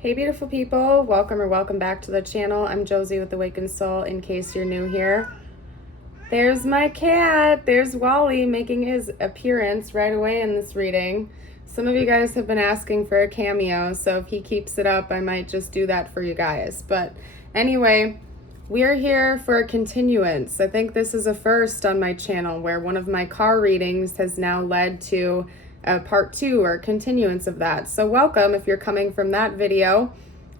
Hey beautiful people, welcome back to the channel. I'm Josie with Awakened Soul, in case you're new here. There's my cat, there's Wally making his appearance right away in this reading. Some of you guys have been asking for a cameo, so if he keeps it up, I might just do that for you guys. But anyway, we're here for a continuance. I think this is a first on my channel where one of my car readings has now led to part 2 or continuance of that. So welcome if you're coming from that video.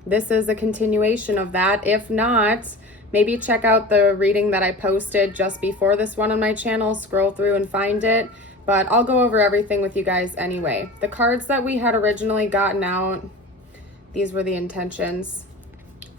This is a continuation of that. If not, maybe check out the reading that I posted just before this one on my channel. Scroll through and find it. But I'll go over everything with you guys anyway. The cards that we had originally gotten out, these were the intentions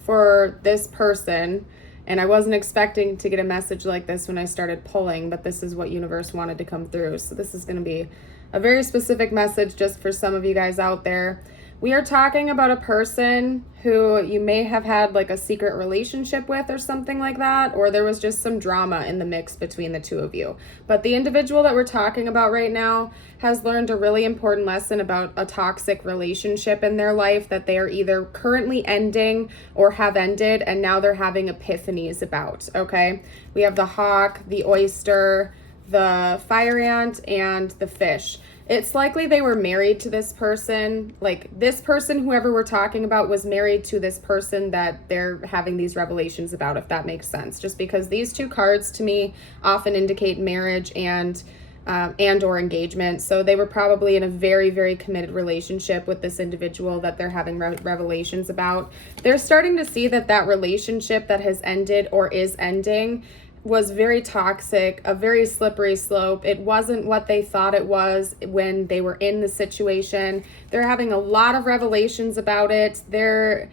for this person. And I wasn't expecting to get a message like this when I started pulling, but this is what universe wanted to come through. So this is going to be a very specific message just for some of you guys out there. We are talking about a person who you may have had like a secret relationship with or something like that, or there was just some drama in the mix between the two of you. But the individual that we're talking about right now has learned a really important lesson about a toxic relationship in their life that they are either currently ending or have ended, and now they're having epiphanies about, okay? We have the hawk, the oyster, the fire ant, and the fish. It's likely they were married to this person. Like this person, whoever we're talking about, was married to this person that they're having these revelations about, if that makes sense. Just because these two cards to me often indicate marriage and or engagement. So they were probably in a very, very committed relationship with this individual that they're having revelations about. They're starting to see that that relationship that has ended or is ending was very toxic, a very slippery slope. It wasn't what they thought it was when they were in the situation. They're having a lot of revelations about it. They're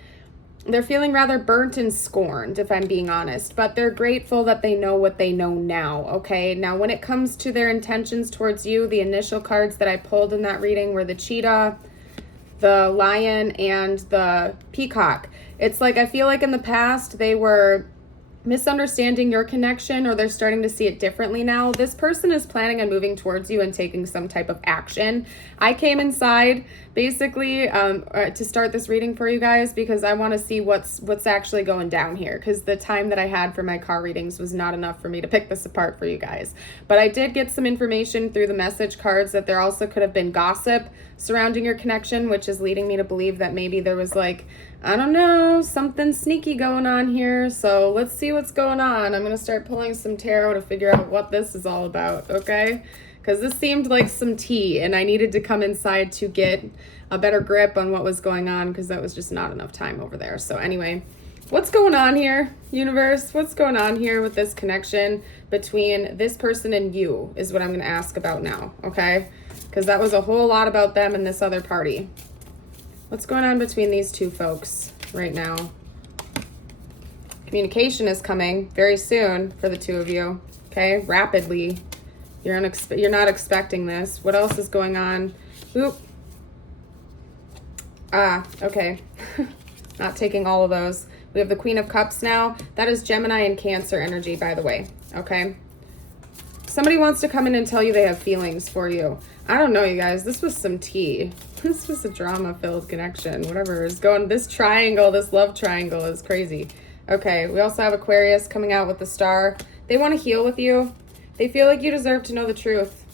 feeling rather burnt and scorned, if I'm being honest, but they're grateful that they know what they know now, okay? Now, when it comes to their intentions towards you, the initial cards that I pulled in that reading were the cheetah, the lion, and the peacock. It's like, I feel like in the past, they were misunderstanding your connection, or they're starting to see it differently now. This person is planning on moving towards you and taking some type of action. I came inside basically to start this reading for you guys because I want to see what's actually going down here, because the time that I had for my car readings was not enough for me to pick this apart for you guys. But I did get some information through the message cards that there also could have been gossip surrounding your connection, which is leading me to believe that maybe there was like, I don't know, something sneaky going on here. So let's see what's going on. I'm going to start pulling some tarot to figure out what this is all about, okay? Because this seemed like some tea, and I needed to come inside to get a better grip on what was going on, because that was just not enough time over there. So anyway, what's going on here, universe? What's going on here with this connection between this person and you is what I'm going to ask about now, okay? Because that was a whole lot about them and this other party. What's going on between these two folks right now? Communication is coming very soon for the two of you, okay? Rapidly. You're not expecting this. What else is going on? Oop. Okay. Not taking all of those. We have the Queen of Cups now. That is Gemini and Cancer energy, by the way, okay? Somebody wants to come in and tell you they have feelings for you. I don't know, you guys. This was some tea. This was a drama-filled connection. Whatever is going... This triangle, this love triangle is crazy. Okay, we also have Aquarius coming out with the star. They want to heal with you. They feel like you deserve to know the truth.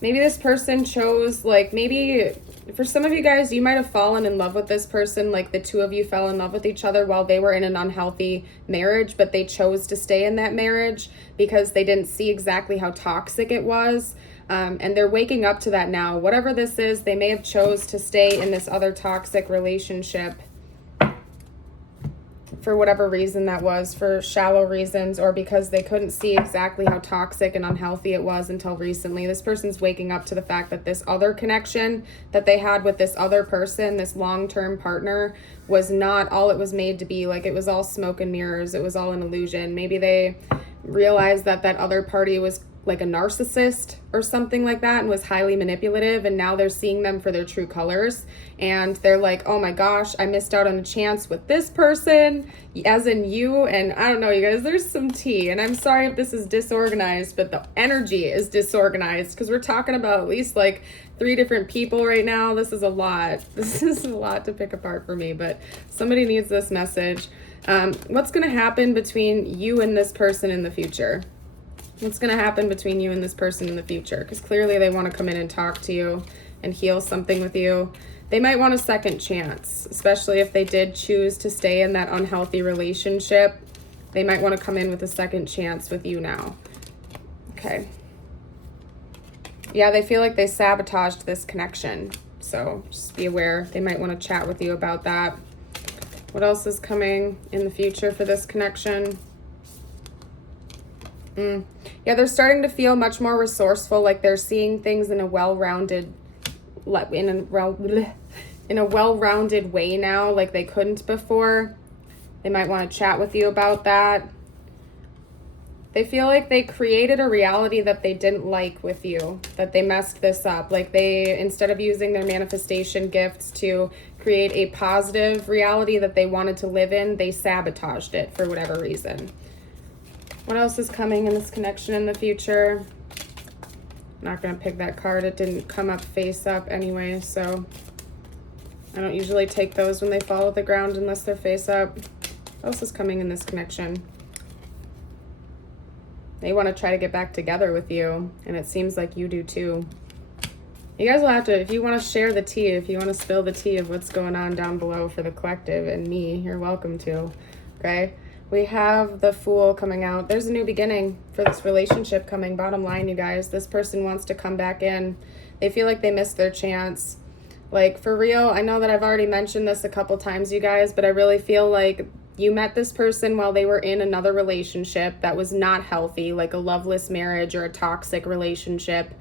Maybe this person chose, like, maybe... For some of you guys, you might have fallen in love with this person, like the two of you fell in love with each other while they were in an unhealthy marriage, but they chose to stay in that marriage because they didn't see exactly how toxic it was. And they're waking up to that now. Whatever this is, they may have chose to stay in this other toxic relationship for whatever reason that was, for shallow reasons, or because they couldn't see exactly how toxic and unhealthy it was until recently. This person's waking up to the fact that this other connection that they had with this other person, this long-term partner, was not all it was made to be. Like, it was all smoke and mirrors. It was all an illusion. Maybe they realized that that other party was like a narcissist or something like that and was highly manipulative, and now they're seeing them for their true colors, and they're like, oh my gosh, I missed out on a chance with this person, as in you. And I don't know, you guys, there's some tea, and I'm sorry if this is disorganized, but the energy is disorganized because we're talking about at least like 3 different people right now. This is a lot. This is a lot to pick apart for me, but somebody needs this message. What's going to happen between you and this person in the future? What's going to happen between you and this person in the future? Because clearly they want to come in and talk to you and heal something with you. They might want a second chance, especially if they did choose to stay in that unhealthy relationship. They might want to come in with a second chance with you now. Okay. Yeah, they feel like they sabotaged this connection. So just be aware. They might want to chat with you about that. What else is coming in the future for this connection? Yeah, they're starting to feel much more resourceful, like they're seeing things in a well-rounded way now, like they couldn't before. They might want to chat with you about that. They feel like they created a reality that they didn't like with you, that they messed this up. Like they, instead of using their manifestation gifts to create a positive reality that they wanted to live in, they sabotaged it for whatever reason. What else is coming in this connection in the future? I'm not going to pick that card. It didn't come up face up anyway, so I don't usually take those when they fall to the ground unless they're face up. What else is coming in this connection? They want to try to get back together with you, and it seems like you do too. You guys will have to, if you want to share the tea, if you want to spill the tea of what's going on down below for the collective and me, you're welcome to, okay? We have the Fool coming out. There's a new beginning for this relationship coming. Bottom line, you guys, this person wants to come back in. They feel like they missed their chance. Like, for real, I know that I've already mentioned this a couple times, you guys, but I really feel like you met this person while they were in another relationship that was not healthy, like a loveless marriage or a toxic relationship.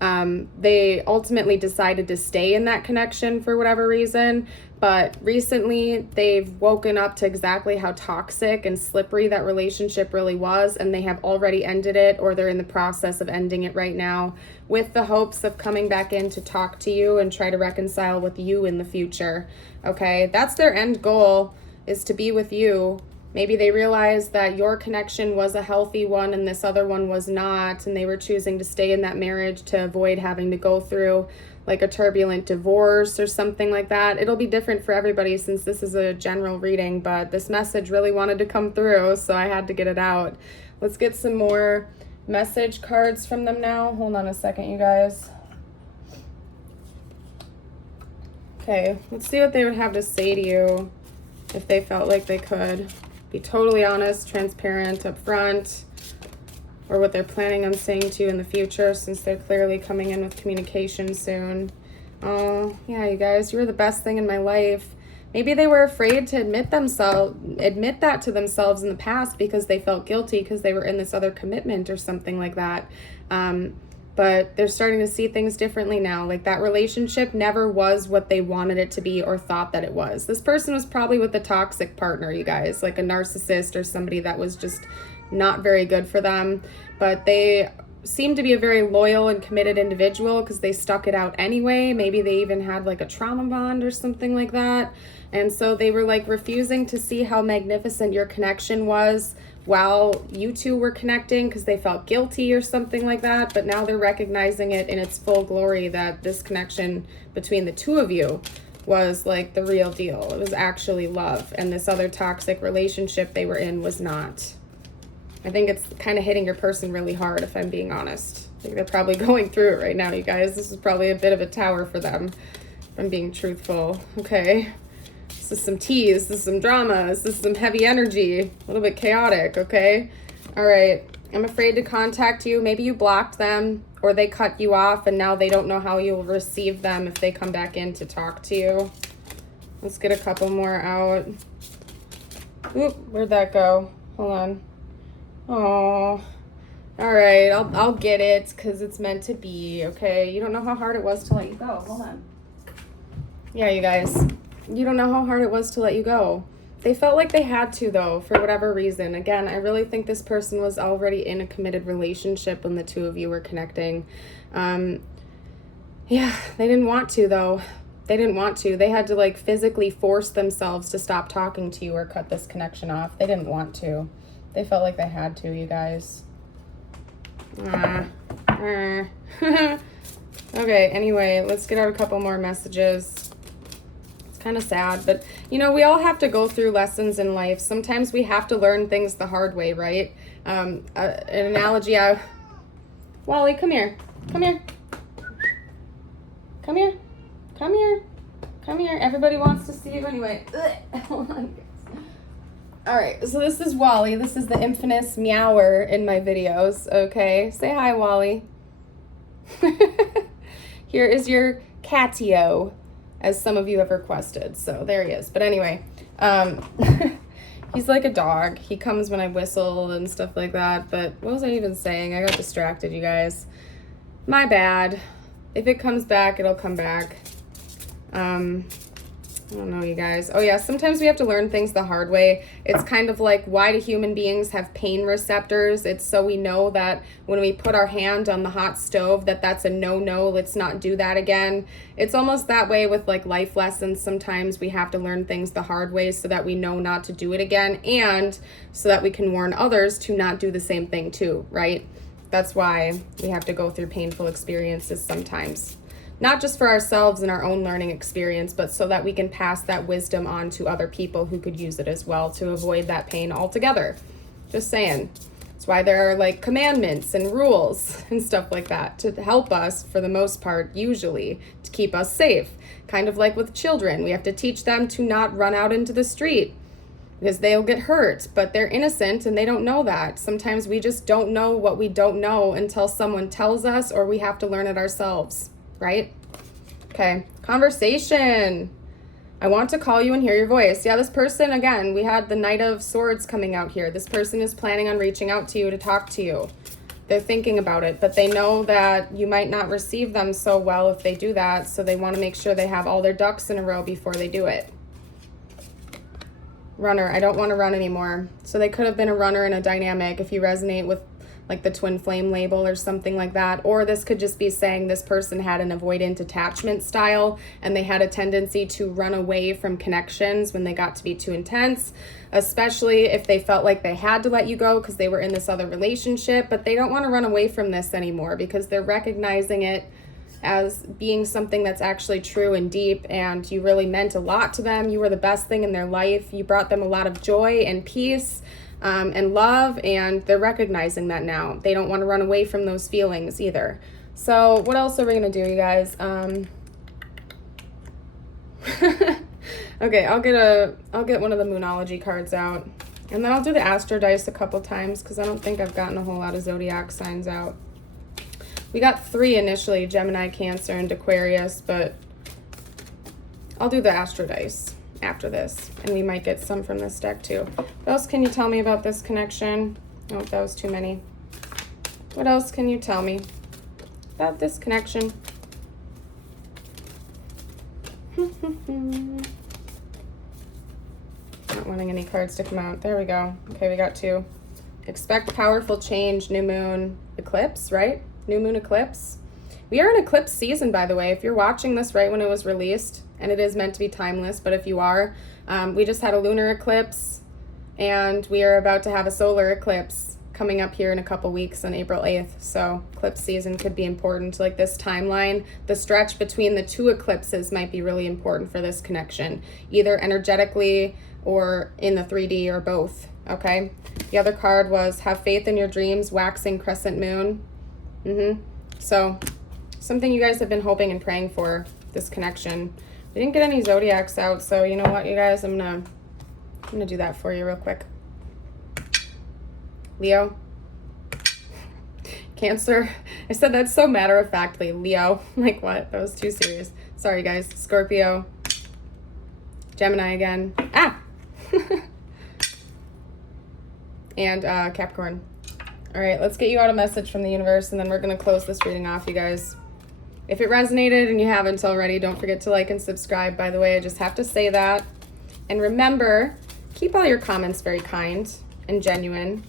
They ultimately decided to stay in that connection for whatever reason, but recently they've woken up to exactly how toxic and slippery that relationship really was, and they have already ended it, or they're in the process of ending it right now with the hopes of coming back in to talk to you and try to reconcile with you in the future. Okay, that's their end goal, is to be with you. Maybe they realized that your connection was a healthy one and this other one was not, and they were choosing to stay in that marriage to avoid having to go through like a turbulent divorce or something like that. It'll be different for everybody since this is a general reading, but this message really wanted to come through, so I had to get it out. Let's get some more message cards from them now. Hold on a second, you guys. Okay, let's see what they would have to say to you if they felt like they could be totally honest, transparent, upfront, or what they're planning on saying to you in the future, since they're clearly coming in with communication soon. Oh, yeah, you guys, you're the best thing in my life. Maybe they were afraid to admit that to themselves in the past because they felt guilty because they were in this other commitment or something like that. But they're starting to see things differently now. Like, that relationship never was what they wanted it to be or thought that it was. This person was probably with a toxic partner, you guys, like a narcissist or somebody that was just not very good for them. But they seem to be a very loyal and committed individual because they stuck it out anyway. Maybe they even had like a trauma bond or something like that. And so they were like refusing to see how magnificent your connection was while you two were connecting because they felt guilty or something like that. But now they're recognizing it in its full glory, that this connection between the two of you was like the real deal. It was actually love, and this other toxic relationship they were in was not. I think it's kind of hitting your person really hard, if I'm being honest. I think they're probably going through it right now, you guys. This is probably a bit of a tower for them, if I'm being truthful. Okay. This is some tease. This is some drama. This is some heavy energy. A little bit chaotic, okay? All right. I'm afraid to contact you. Maybe you blocked them or they cut you off and now they don't know how you'll receive them if they come back in to talk to you. Let's get a couple more out. Oop, where'd that go? Hold on. Oh, all right. I'll get it because it's meant to be, okay? You don't know how hard it was to let you go. Hold on. Yeah, you guys. You don't know how hard it was to let you go. They felt like they had to, though, for whatever reason. Again, I really think this person was already in a committed relationship when the two of you were connecting. Yeah, they didn't want to, though. They didn't want to. They had to, like, physically force themselves to stop talking to you or cut this connection off. They didn't want to. They felt like they had to, you guys. Okay, anyway, let's get out a couple more messages. It's kind of sad, but, you know, we all have to go through lessons in life. Sometimes we have to learn things the hard way, right? An analogy, Wally, come here. Come here. Come here. Come here. Come here. Everybody wants to see you anyway. Hold on. All right, so this is Wally. This is the infamous meower in my videos, okay? Say hi, Wally. Here is your catio, as some of you have requested. So there he is. But anyway, he's like a dog. He comes when I whistle and stuff like that. But what was I even saying? I got distracted, you guys. My bad. If it comes back, it'll come back. I don't know, you guys. Oh yeah, sometimes we have to learn things the hard way. It's kind of like, why do human beings have pain receptors? It's so we know that when we put our hand on the hot stove, that's a no-no, let's not do that again. It's almost that way with like life lessons. Sometimes we have to learn things the hard way so that we know not to do it again, and so that we can warn others to not do the same thing too, right? That's why we have to go through painful experiences sometimes. Not just for ourselves and our own learning experience, but so that we can pass that wisdom on to other people who could use it as well to avoid that pain altogether. Just saying. That's why there are like commandments and rules and stuff like that to help us, for the most part, usually, to keep us safe. Kind of like with children. We have to teach them to not run out into the street because they'll get hurt, but they're innocent and they don't know that. Sometimes we just don't know what we don't know until someone tells us, or we have to learn it ourselves. Right? Okay. Conversation. I want to call you and hear your voice. Yeah, this person, again, we had the Knight of Swords coming out here. This person is planning on reaching out to you to talk to you. They're thinking about it, but they know that you might not receive them so well if they do that, so they want to make sure they have all their ducks in a row before they do it. Runner. I don't want to run anymore. So they could have been a runner in a dynamic if you resonate with like the twin flame label or something like that. Or this could just be saying this person had an avoidant attachment style and they had a tendency to run away from connections when they got to be too intense, especially if they felt like they had to let you go because they were in this other relationship, but they don't want to run away from this anymore because they're recognizing it as being something that's actually true and deep, and you really meant a lot to them. You were the best thing in their life. You brought them a lot of joy and peace and love, and they're recognizing that now. They don't want to run away from those feelings either. So what else are we going to do, you guys? Okay, I'll get one of the Moonology cards out, and then I'll do the Astro Dice a couple times because I don't think I've gotten a whole lot of zodiac signs out. We got 3 initially, Gemini, Cancer, and Aquarius, but I'll do the Astro Dice after this, and we might get some from this deck too. What else can you tell me about this connection? Oh, that was too many. What else can you tell me about this connection? Not wanting any cards to come out. There we go. Okay, we got 2. Expect powerful change, new moon, eclipse, right? New moon eclipse. We are in eclipse season, by the way. If you're watching this right when it was released, and it is meant to be timeless, but if you are, we just had a lunar eclipse, and we are about to have a solar eclipse coming up here in a couple weeks on April 8th. So eclipse season could be important. Like this timeline, the stretch between the 2 eclipses might be really important for this connection, either energetically or in the 3D or both, okay? The other card was have faith in your dreams, waxing crescent moon. So something you guys have been hoping and praying for, this connection. We didn't get any zodiacs out, so you know what, you guys, I'm gonna do that for you real quick. Leo, Cancer. I said that so matter-of-factly. Leo, like what? That was too serious. Sorry, guys. Scorpio, Gemini again. And Capricorn. All right, let's get you out a message from the universe, and then we're going to close this reading off, you guys. If it resonated and you haven't already, don't forget to like and subscribe. By the way, I just have to say that. And remember keep all your comments very kind and genuine.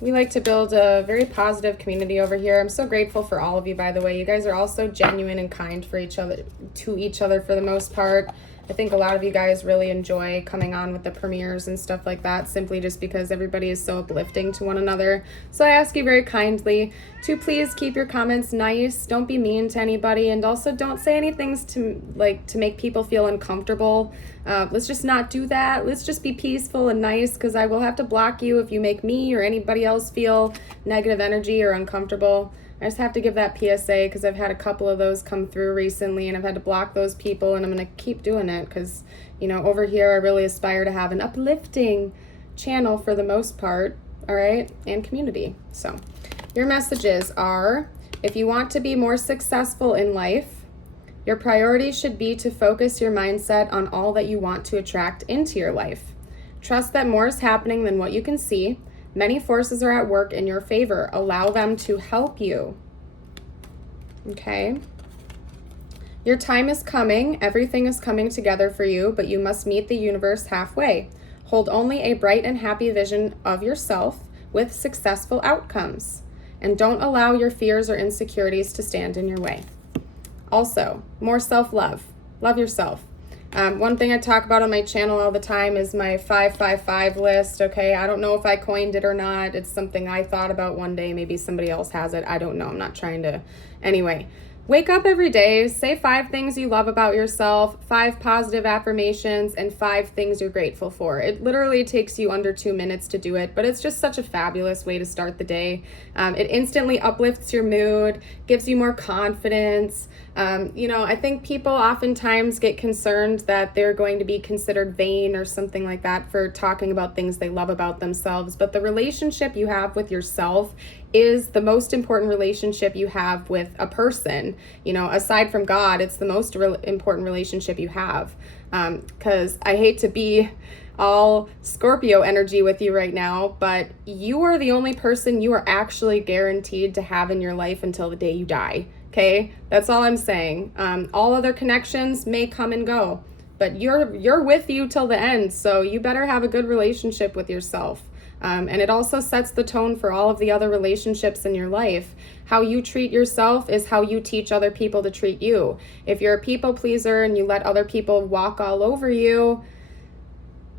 We like to build a very positive community over here. I'm so grateful for all of you, by the way. You guys are all so genuine and kind for each other, to each other for the most part. I think a lot of you guys really enjoy coming on with the premieres and stuff like that, simply just because everybody is so uplifting to one another. So I ask you very kindly to please keep your comments nice. Don't be mean to anybody, and also don't say anything to make people feel uncomfortable. Let's just not do that. Let's just be peaceful and nice, because I will have to block you if you make me or anybody else feel negative energy or uncomfortable. I just have to give that PSA because I've had a couple of those come through recently, and I've had to block those people, and I'm going to keep doing it because, you know, over here I really aspire to have an uplifting channel for the most part, all right, and community. So your messages are, if you want to be more successful in life, your priority should be to focus your mindset on all that you want to attract into your life. Trust that more is happening than what you can see. Many forces are at work in your favor. Allow them to help you. Okay? Your time is coming. Everything is coming together for you, but you must meet the universe halfway. Hold only a bright and happy vision of yourself with successful outcomes. And don't allow your fears or insecurities to stand in your way. Also, more self-love. Love yourself. One thing I talk about on my channel all the time is my 555 list, okay? I don't know if I coined it or not. It's something I thought about one day. Maybe somebody else has it. I don't know. I'm not trying to. Anyway, wake up every day, say 5 things you love about yourself, 5 positive affirmations, and 5 things you're grateful for. It literally takes you under 2 minutes to do it, but it's just such a fabulous way to start the day. It instantly uplifts your mood, gives you more confidence. You know, I think people oftentimes get concerned that they're going to be considered vain or something like that for talking about things they love about themselves. But the relationship you have with yourself is the most important relationship you have with a person. You know, aside from God, it's the most important relationship you have. Because I hate to be all Scorpio energy with you right now, but you are the only person you are actually guaranteed to have in your life until the day you die. Okay, that's all I'm saying. All other connections may come and go, but you're with you till the end, so you better have a good relationship with yourself. And it also sets the tone for all of the other relationships in your life. How you treat yourself is how you teach other people to treat you. If you're a people pleaser and you let other people walk all over you,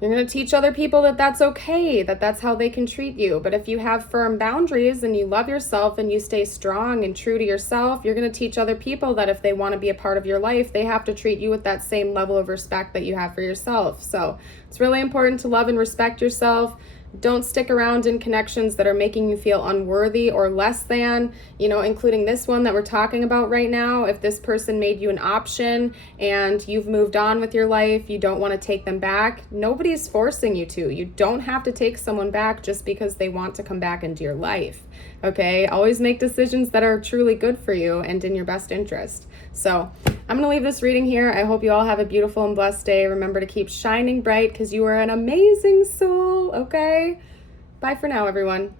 you're going to teach other people that that's okay, that that's how they can treat you. But if you have firm boundaries and you love yourself and you stay strong and true to yourself, you're going to teach other people that if they want to be a part of your life, they have to treat you with that same level of respect that you have for yourself. So it's really important to love and respect yourself. Don't stick around in connections that are making you feel unworthy or less than, you know, including this one that we're talking about right now. If this person made you an option and you've moved on with your life, you don't want to take them back, nobody's forcing you to. You don't have to take someone back just because they want to come back into your life. Okay? Always make decisions that are truly good for you and in your best interest. So I'm going to leave this reading here. I hope you all have a beautiful and blessed day. Remember to keep shining bright because you are an amazing soul, okay? Bye for now, everyone.